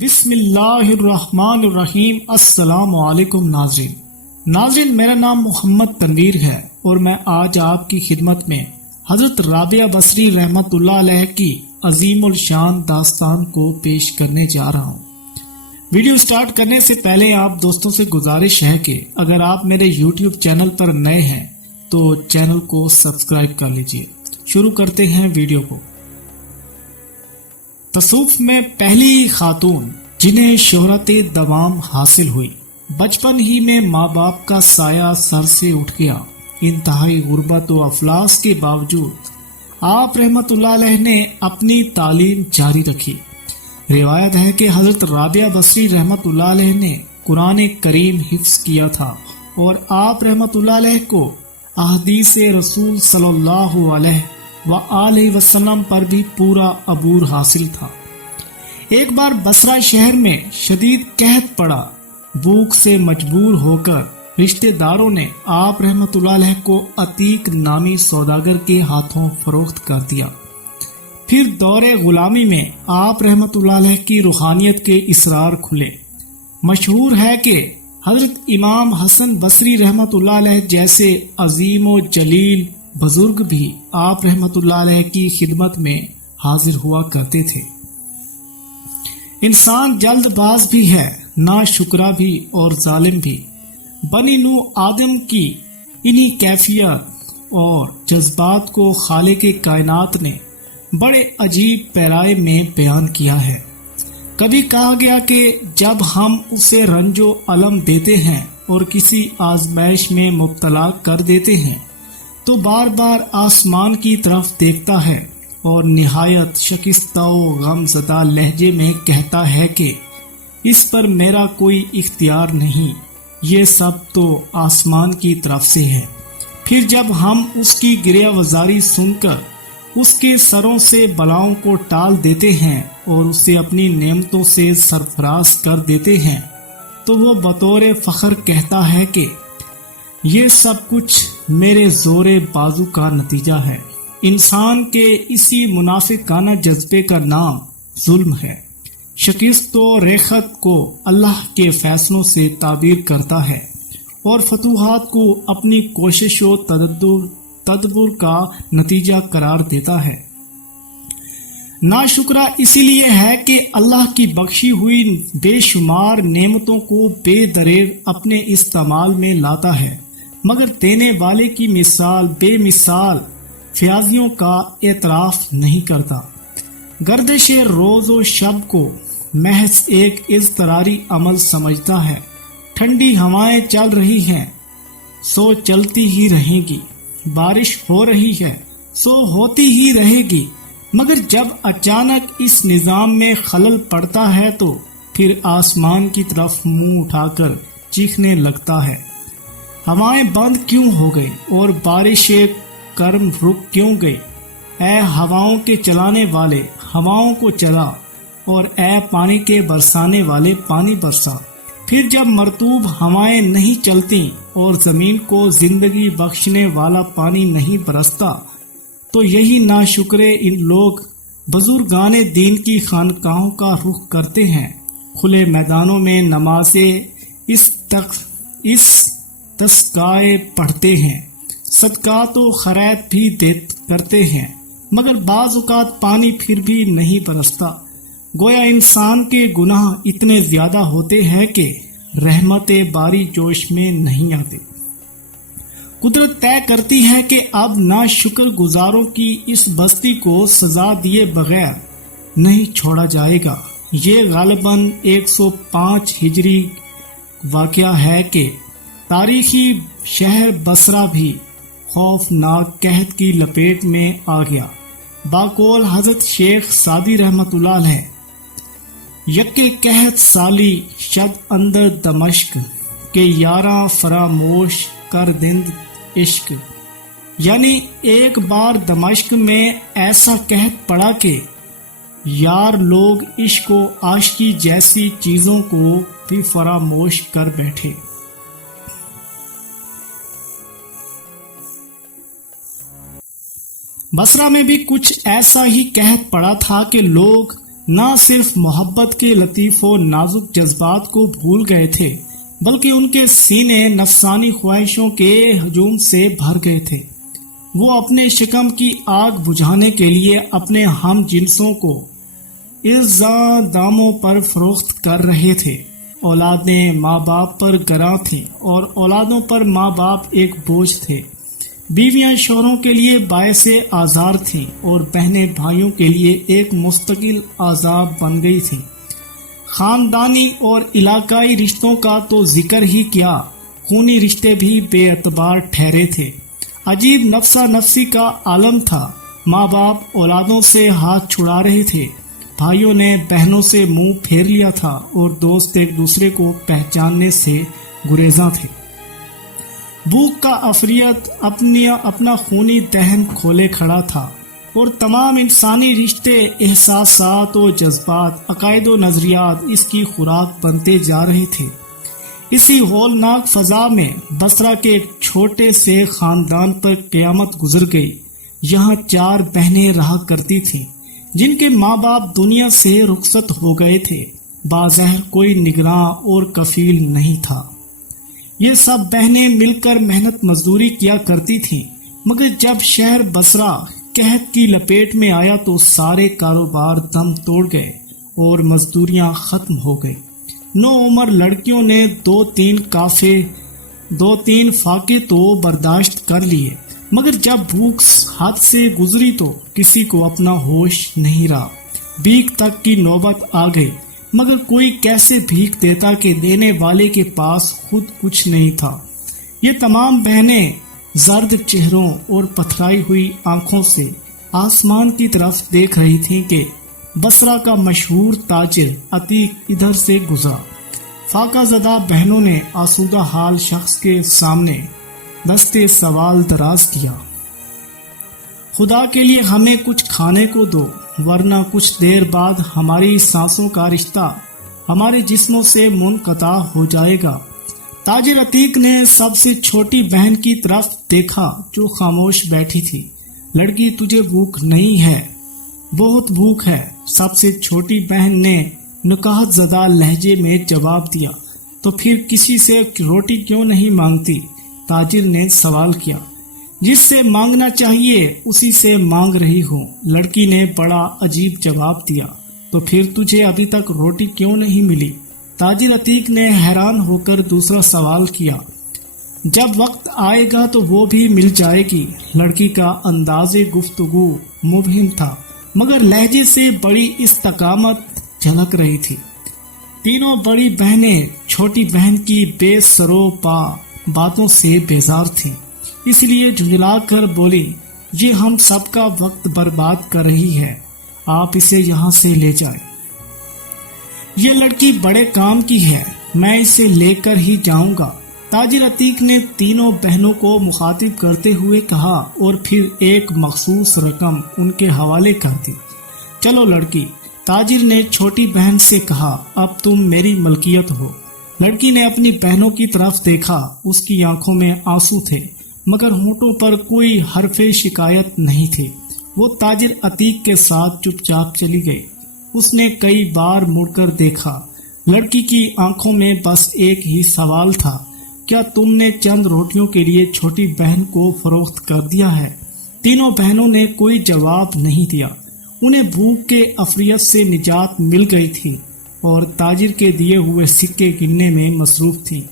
بسم اللہ الرحمن الرحیم۔ السلام علیکم ناظرین، میرا نام محمد تنویر ہے اور میں آج آپ کی خدمت میں حضرت رابعہ بصری رحمت اللہ علیہ کی عظیم الشان داستان کو پیش کرنے جا رہا ہوں۔ ویڈیو سٹارٹ کرنے سے پہلے آپ دوستوں سے گزارش ہے کہ اگر آپ میرے یوٹیوب چینل پر نئے ہیں تو چینل کو سبسکرائب کر لیجئے۔ شروع کرتے ہیں ویڈیو کو۔ تصوف میں پہلی خاتون جنہیں شہرت دوام حاصل ہوئی، بچپن ہی میں ماں باپ کا سایہ سر سے اٹھ گیا۔ انتہائی غربت و افلاس کے باوجود آپ رحمت اللہ علیہ نے اپنی تعلیم جاری رکھی۔ روایت ہے کہ حضرت رابعہ بصری رحمت اللہ علیہ نے قرآن کریم حفظ کیا تھا اور آپ رحمت اللہ علیہ کو احادیث رسول صلی اللہ علیہ وآلہ وسلم پر بھی پورا عبور حاصل تھا۔ ایک بار بصرہ شہر میں شدید قحط پڑا۔ بھوک سے مجبور ہو کر رشتہ داروں نے آپ رحمت اللہ علیہ کو عتیق نامی سوداگر کے ہاتھوں فروخت کر دیا۔ پھر دور غلامی میں آپ رحمت اللہ علیہ کی روحانیت کے اسرار کھلے۔ مشہور ہے کہ حضرت امام حسن بصری رحمت اللہ علیہ جیسے عظیم و جلیل بزرگ بھی آپ رحمت اللہ علیہ کی خدمت میں حاضر ہوا کرتے تھے۔ انسان جلد باز بھی ہے، ناشکرا بھی اور ظالم بھی۔ بنی نو آدم کی انہی کیفیت اور جذبات کو خالق کائنات نے بڑے عجیب پیرائے میں بیان کیا ہے۔ کبھی کہا گیا کہ جب ہم اسے رنج و الم دیتے ہیں اور کسی آزمائش میں مبتلا کر دیتے ہیں تو بار بار آسمان کی طرف دیکھتا ہے اور نہایت شکستہ و غم زدہ لہجے میں کہتا ہے کہ اس پر میرا کوئی اختیار نہیں، یہ سب تو آسمان کی طرف سے ہے۔ پھر جب ہم اس کی گریہ وزاری سن کر اس کے سروں سے بلاؤں کو ٹال دیتے ہیں اور اسے اپنی نعمتوں سے سرفراز کر دیتے ہیں تو وہ بطور فخر کہتا ہے کہ یہ سب کچھ میرے زور بازو کا نتیجہ ہے۔ انسان کے اسی منافقانہ جذبے کا نام ظلم ہے۔ شکست و ریخت کو اللہ کے فیصلوں سے تعبیر کرتا ہے اور فتوحات کو اپنی کوشش و تدبر کا نتیجہ قرار دیتا ہے۔ ناشکرا اسی لیے ہے کہ اللہ کی بخشی ہوئی بے شمار نعمتوں کو بے دریغ اپنے استعمال میں لاتا ہے، مگر دینے والے کی مثال بے مثال فیاضیوں کا اعتراف نہیں کرتا۔ گردش روز و شب کو محض ایک اضطراری عمل سمجھتا ہے۔ ٹھنڈی ہوائیں چل رہی ہیں سو چلتی ہی رہیں گی، بارش ہو رہی ہے سو ہوتی ہی رہے گی، مگر جب اچانک اس نظام میں خلل پڑتا ہے تو پھر آسمان کی طرف منہ اٹھا کر چیخنے لگتا ہے، ہوائیں بند کیوں ہو گئی اور بارش کرم رک کیوں گئی؟ اے ہواؤں کے چلانے والے، ہواؤں کو چلا، اور اے پانی کے برسانے والے، پانی برسا۔ پھر جب مرطوب ہوائیں نہیں چلتی اور زمین کو زندگی بخشنے والا پانی نہیں برستا تو یہی ناشکرے ان لوگ بزرگان دین کی خانقاہوں کا رخ کرتے ہیں، کھلے میدانوں میں نمازیں اس تسکائے پڑھتے ہیں، صدقات و خیرات بھی کرتے ہیں، مگر بعض اوقات پانی پھر بھی نہیں برستا۔ گویا انسان کے گناہ اتنے زیادہ ہوتے ہیں کہ رحمت باری جوش میں نہیں آتے۔ قدرت طے کرتی ہے کہ اب ناشکر گزاروں کی اس بستی کو سزا دیے بغیر نہیں چھوڑا جائے گا۔ یہ غالباً 105 ہجری واقعہ ہے کہ تاریخی شہر بصرہ بھی خوفناک قحط کی لپیٹ میں آ گیا۔ باقول حضرت شیخ سعدی رحمت اللہ علیہ، یکے قحط سالی شد اندر دمشق کے یاراں فراموش کر دند عشق، یعنی ایک بار دمشق میں ایسا قحط پڑا کہ یار لوگ عشق و عاشقی جیسی چیزوں کو بھی فراموش کر بیٹھے۔ بصرہ میں بھی کچھ ایسا ہی قحط پڑا تھا کہ لوگ نہ صرف محبت کے لطیف و نازک جذبات کو بھول گئے تھے بلکہ ان کے سینے نفسانی خواہشوں کے ہجوم سے بھر گئے تھے۔ وہ اپنے شکم کی آگ بجھانے کے لیے اپنے ہم جنسوں کو ارزاں داموں پر فروخت کر رہے تھے۔ اولادیں ماں باپ پر گراں تھیں اور اولادوں پر ماں باپ ایک بوجھ تھے۔ بیویاں شوہروں کے لیے باعث آزار تھیں اور بہنیں بھائیوں کے لیے ایک مستقل عذاب بن گئی تھیں۔ خاندانی اور علاقائی رشتوں کا تو ذکر ہی کیا، خونی رشتے بھی بے اعتبار ٹھہرے تھے۔ عجیب نفسا نفسی کا عالم تھا۔ ماں باپ اولادوں سے ہاتھ چھڑا رہے تھے، بھائیوں نے بہنوں سے منہ پھیر لیا تھا اور دوست ایک دوسرے کو پہچاننے سے گریزاں تھے۔ بھوک کا افریت اپنا خونی دہن کھولے کھڑا تھا اور تمام انسانی رشتے، احساسات و جذبات، عقائد و نظریات اس کی خوراک بنتے جا رہے تھے۔ اسی ہولناک فضا میں بصرہ کے ایک چھوٹے سے خاندان پر قیامت گزر گئی۔ یہاں 4 بہنیں رہا کرتی تھیں جن کے ماں باپ دنیا سے رخصت ہو گئے تھے۔ بظاہر کوئی نگراں اور کفیل نہیں تھا۔ یہ سب بہنیں مل کر محنت مزدوری کیا کرتی تھیں، مگر جب شہر بصرہ قحط کی لپیٹ میں آیا تو سارے کاروبار دم توڑ گئے اور مزدوریاں ختم ہو گئی۔ نوعمر لڑکیوں نے 2-3 فاقے تو برداشت کر لیے، مگر جب بھوک ہاتھ سے گزری تو کسی کو اپنا ہوش نہیں رہا۔ بھیک تک کی نوبت آ گئی، مگر کوئی کیسے بھیک دیتا کہ دینے والے کے پاس خود کچھ نہیں تھا۔ یہ تمام بہنیں زرد چہروں اور پتھرائی ہوئی آنکھوں سے آسمان کی طرف دیکھ رہی تھیں کہ بصرہ کا مشہور تاجر عتیق ادھر سے گزرا۔ فاقہ زدہ بہنوں نے آسودہ حال شخص کے سامنے دستے سوال دراز کیا، خدا کے لیے ہمیں کچھ کھانے کو دو، ورنہ کچھ دیر بعد ہماری سانسوں کا رشتہ ہمارے جسموں سے منقطع ہو جائے گا۔ تاجر عتیق نے سب سے چھوٹی بہن کی طرف دیکھا جو خاموش بیٹھی تھی۔ لڑکی، تجھے بھوک نہیں ہے؟ بہت بھوک ہے، سب سے چھوٹی بہن نے نکاہت زدہ لہجے میں جواب دیا۔ تو پھر کسی سے روٹی کیوں نہیں مانگتی؟ تاجر نے سوال کیا۔ جس سے مانگنا چاہیے اسی سے مانگ رہی ہوں، لڑکی نے بڑا عجیب جواب دیا۔ تو پھر تجھے ابھی تک روٹی کیوں نہیں ملی؟ تاجر عتیق نے حیران ہو کر دوسرا سوال کیا۔ جب وقت آئے گا تو وہ بھی مل جائے گی۔ لڑکی کا انداز گفتگو مبہم تھا، مگر لہجے سے بڑی استقامت جھلک رہی تھی۔ تینوں بڑی بہنیں چھوٹی بہن کی بے سرو پا باتوں سے بیزار تھیں، اس لیے جھنجلا کر بولی، یہ ہم سب کا وقت برباد کر رہی ہے، آپ اسے یہاں سے لے جائیں۔ یہ لڑکی بڑے کام کی ہے، میں اسے لے کر ہی جاؤں گا، تاجر عتیق نے تینوں بہنوں کو مخاطب کرتے ہوئے کہا اور پھر ایک مخصوص رقم ان کے حوالے کر دی۔ چلو لڑکی، تاجر نے چھوٹی بہن سے کہا، اب تم میری ملکیت ہو۔ لڑکی نے اپنی بہنوں کی طرف دیکھا، اس کی آنکھوں میں آنسو تھے، مگر ہونٹوں پر کوئی حرف شکایت نہیں تھی۔ وہ تاجر عتیق کے ساتھ چپ چاپ چلی گئی۔ اس نے کئی بار مڑ کر دیکھا، لڑکی کی آنکھوں میں بس ایک ہی سوال تھا، کیا تم نے چند روٹیوں کے لیے چھوٹی بہن کو فروخت کر دیا ہے؟ تینوں بہنوں نے کوئی جواب نہیں دیا۔ انہیں بھوک کے افریت سے نجات مل گئی تھی اور تاجر کے دیے ہوئے سکے گننے میں مصروف تھی۔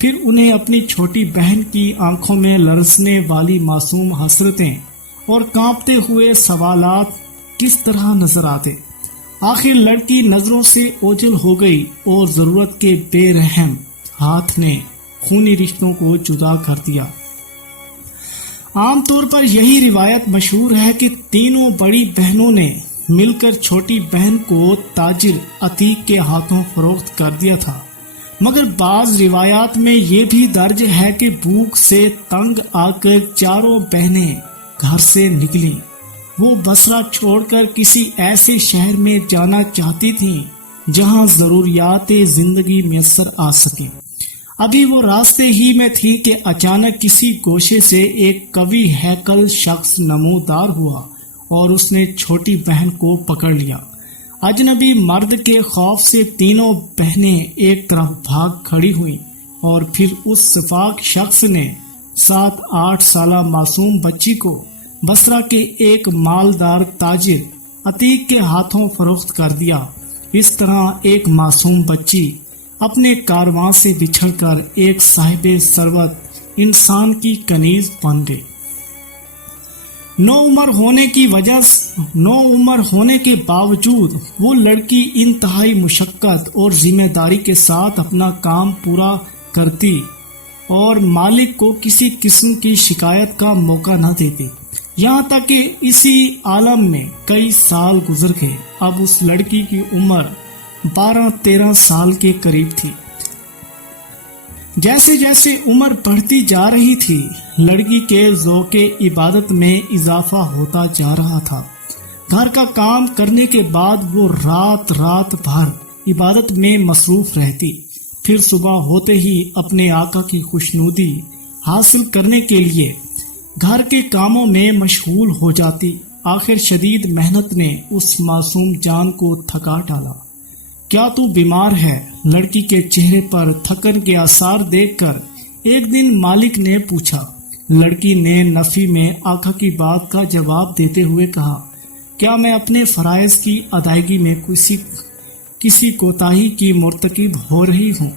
پھر انہیں اپنی چھوٹی بہن کی آنکھوں میں لرزنے والی معصوم حسرتیں اور کانپتے ہوئے سوالات کس طرح نظر آتے۔ آخر لڑکی نظروں سے اوجھل ہو گئی اور ضرورت کے بے رحم ہاتھ نے خونی رشتوں کو جدا کر دیا۔ عام طور پر یہی روایت مشہور ہے کہ تینوں بڑی بہنوں نے مل کر چھوٹی بہن کو تاجر عتیق کے ہاتھوں فروخت کر دیا تھا، مگر بعض روایات میں یہ بھی درج ہے کہ بھوک سے تنگ آ کر چاروں بہنیں گھر سے نکلیں۔ وہ بصرہ چھوڑ کر کسی ایسے شہر میں جانا چاہتی تھیں جہاں ضروریات زندگی میسر آ سکیں۔ ابھی وہ راستے ہی میں تھی کہ اچانک کسی گوشے سے ایک قوی ہیکل شخص نمودار ہوا اور اس نے چھوٹی بہن کو پکڑ لیا۔ اجنبی مرد کے خوف سے تینوں بہنیں ایک طرف بھاگ کھڑی ہوئیں اور پھر اس سفاک شخص نے 7-8 سالہ معصوم بچی کو بصرہ کے ایک مالدار تاجر عتیق کے ہاتھوں فروخت کر دیا۔ اس طرح ایک معصوم بچی اپنے کارواں سے بچھڑ کر ایک صاحب ثروت انسان کی کنیز بن گئی۔ نو عمر ہونے کے باوجود وہ لڑکی انتہائی مشقت اور ذمہ داری کے ساتھ اپنا کام پورا کرتی اور مالک کو کسی قسم کی شکایت کا موقع نہ دیتی، یہاں تک کہ اسی عالم میں کئی سال گزر گئے۔ اب اس لڑکی کی عمر 12-13 سال کے قریب تھی۔ جیسے جیسے عمر بڑھتی جا رہی تھی، لڑکی کے ذوق عبادت میں اضافہ ہوتا جا رہا تھا۔ گھر کا کام کرنے کے بعد وہ رات بھر عبادت میں مصروف رہتی، پھر صبح ہوتے ہی اپنے آقا کی خوشنودی حاصل کرنے کے لیے گھر کے کاموں میں مشغول ہو جاتی۔ آخر شدید محنت نے اس معصوم جان کو تھکا ڈالا۔ کیا تو بیمار ہے؟ لڑکی کے چہرے پر تھکن کے آثار دیکھ کر ایک دن مالک نے پوچھا۔ لڑکی نے نفی میں آقا کی بات کا جواب دیتے ہوئے کہا، کیا میں اپنے فرائض کی ادائیگی میں کسی کوتاہی کی مرتکب ہو رہی ہوں؟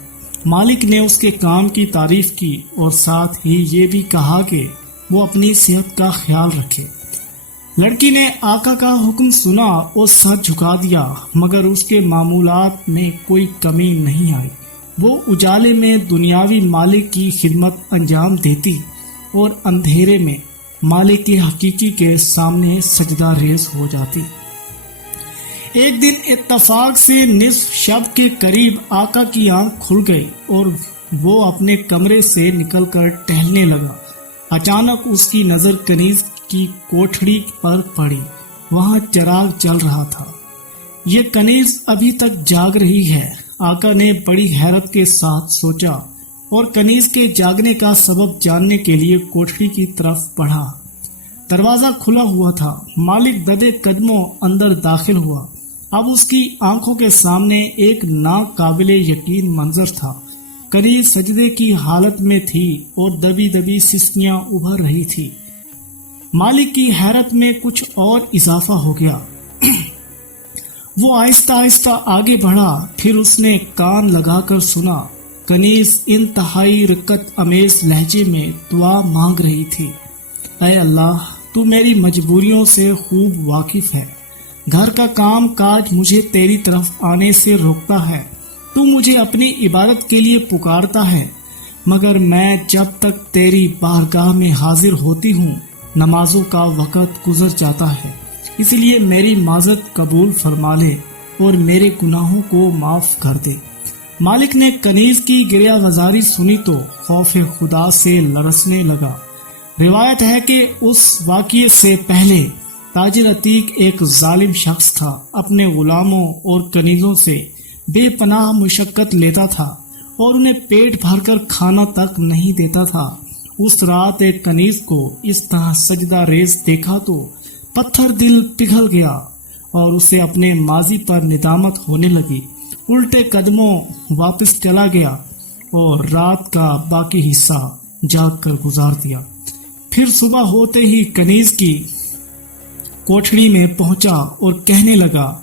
مالک نے اس کے کام کی تعریف کی اور ساتھ ہی یہ بھی کہا کہ وہ اپنی صحت کا خیال رکھے۔ لڑکی نے آقا کا حکم سنا اور سر جھکا دیا، مگر اس کے معمولات میں کوئی کمی نہیں آئی۔ وہ اجالے میں دنیاوی مالک کی خدمت انجام دیتی اور اندھیرے میں مالک کے حقیقی کے سامنے سجدہ ریز ہو جاتی۔ ایک دن اتفاق سے نصف شب کے قریب آقا کی آنکھ کھل گئی اور وہ اپنے کمرے سے نکل کر ٹہلنے لگا۔ اچانک اس کی نظر کنیز کی کوٹھڑی پر پڑی۔ وہاں چراغ جل رہا تھا۔ یہ کنیز ابھی تک جاگ رہی ہے، آقا نے بڑی حیرت کے ساتھ سوچا اور کنیز کے جاگنے کا سبب جاننے کے لیے کوٹھڑی کی طرف بڑھا۔ دروازہ کھلا ہوا تھا۔ مالک دبے قدموں اندر داخل ہوا۔ اب اس کی آنکھوں کے سامنے ایک ناقابل یقین منظر تھا۔ کنیز سجدے کی حالت میں تھی اور دبی دبی سسکیاں ابھر رہی تھی۔ مالک کی حیرت میں کچھ اور اضافہ ہو گیا۔ وہ آہستہ آہستہ آگے بڑھا، پھر اس نے کان لگا کر سنا۔ کنیز انتہائی رقت امیز لہجے میں دعا مانگ رہی تھی، اے اللہ، تو میری مجبوریوں سے خوب واقف ہے۔ گھر کا کام کاج مجھے تیری طرف آنے سے روکتا ہے، تو مجھے اپنی عبادت کے لیے پکارتا ہے، مگر میں جب تک تیری بارگاہ میں حاضر ہوتی ہوں نمازوں کا وقت گزر جاتا ہے، اس لیے میری معذرت قبول فرما لے اور میرے گناہوں کو معاف کر دے۔ مالک نے کنیز کی گریہ وزاری سنی تو خوف خدا سے لرزنے لگا۔ روایت ہے کہ اس واقعے سے پہلے تاجر عتیق ایک ظالم شخص تھا، اپنے غلاموں اور کنیزوں سے بے پناہ مشقت لیتا تھا اور انہیں پیٹ بھر کر کھانا تک نہیں دیتا تھا۔ اس رات ایک کنیز کو اس طرح سجدہ ریز دیکھا تو پتھر دل پگھل گیا اور اسے اپنے ماضی پر ندامت ہونے لگی۔ الٹے قدموں واپس چلا گیا اور رات کا باقی حصہ جاگ کر گزار دیا۔ پھر صبح ہوتے ہی کنیز کی کوٹھڑی میں پہنچا اور کہنے لگا،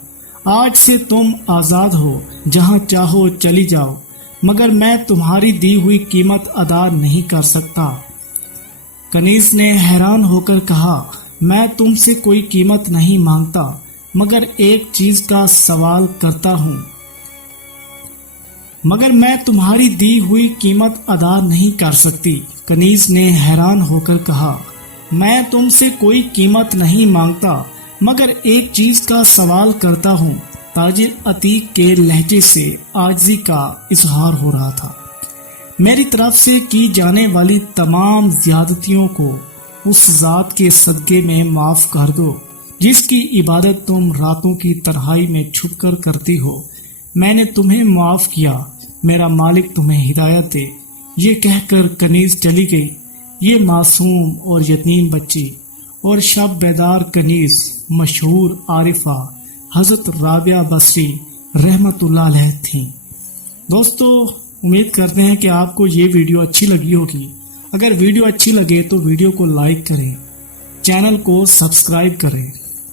آج سے تم آزاد ہو، جہاں چاہو چلی جاؤ، مگر میں تمہاری دی ہوئی قیمت ادا نہیں کر سکتا۔ کنیز نے حیران ہو کر کہا، میں تم سے کوئی قیمت نہیں مانگتا، مگر ایک چیز کا سوال کرتا ہوں، مگر میں تمہاری دی ہوئی قیمت ادا نہیں کر سکتی۔ کنیز نے حیران ہو کر کہا، میں تم سے کوئی قیمت نہیں مانگتا، مگر ایک چیز کا سوال کرتا ہوں۔ تاجر عتیق کے لہجے سے عاجزی کا اظہار ہو رہا تھا۔ میری طرف سے کی جانے والی تمام زیادتیوں کو اس ذات کے صدقے میں معاف کر دو جس کی عبادت تم راتوں کی تنہائی میں چھپ کر کرتی ہو۔ میں نے تمہیں معاف کیا، میرا مالک تمہیں ہدایت دے۔ یہ کہہ کر کنیز چلی گئی۔ یہ معصوم اور یتیم بچی اور شب بیدار کنیز مشہور عارفہ حضرت رابعہ بصری رحمت اللہ علیہ تھیں۔ دوستو امید کرتے ہیں کہ آپ کو یہ ویڈیو اچھی لگی ہوگی۔ اگر ویڈیو اچھی لگے تو ویڈیو کو لائک کریں، چینل کو سبسکرائب کریں،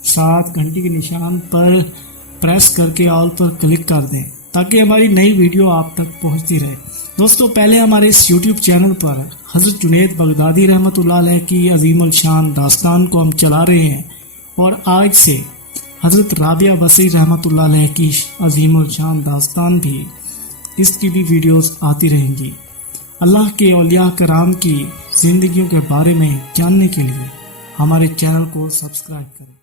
ساتھ گھنٹی کے نشان پر پریس کر کے آل پر کلک کر دیں تاکہ ہماری نئی ویڈیو آپ تک پہنچتی رہے۔ دوستو پہلے ہمارے اس یوٹیوب چینل پر حضرت جنید بغدادی رحمت اللہ علیہ کی عظیم الشان داستان کو ہم چلا رہے ہیں، اور آج سے حضرت رابعہ بصری رحمت اللہ علیہ کی عظیم الشان داستان بھی اس کی بھی ویڈیوز آتی رہیں گی۔ اللہ کے اولیاء کرام کی زندگیوں کے بارے میں جاننے کے لیے ہمارے چینل کو سبسکرائب کریں۔